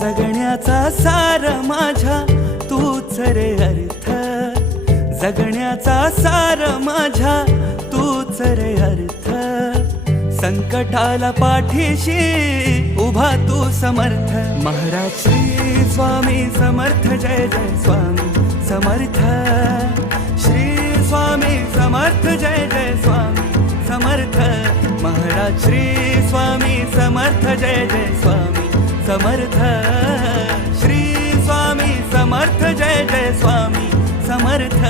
जगण्याचा सार माझ्या तूच रे अर्थ, जगण्याचा सार माझ्या तूच रे अर्थ. संकटाला पाठीशी उभा तू समर्थ. महाराज श्री स्वामी समर्थ, जय जय स्वामी समर्थ. श्री स्वामी समर्थ, जय जय स्वामी समर्थ. महाराज श्री स्वामी समर्थ, जय जय स्वामी समर्थ. श्री स्वामी समर्थ, जय जय स्वामी समर्थ.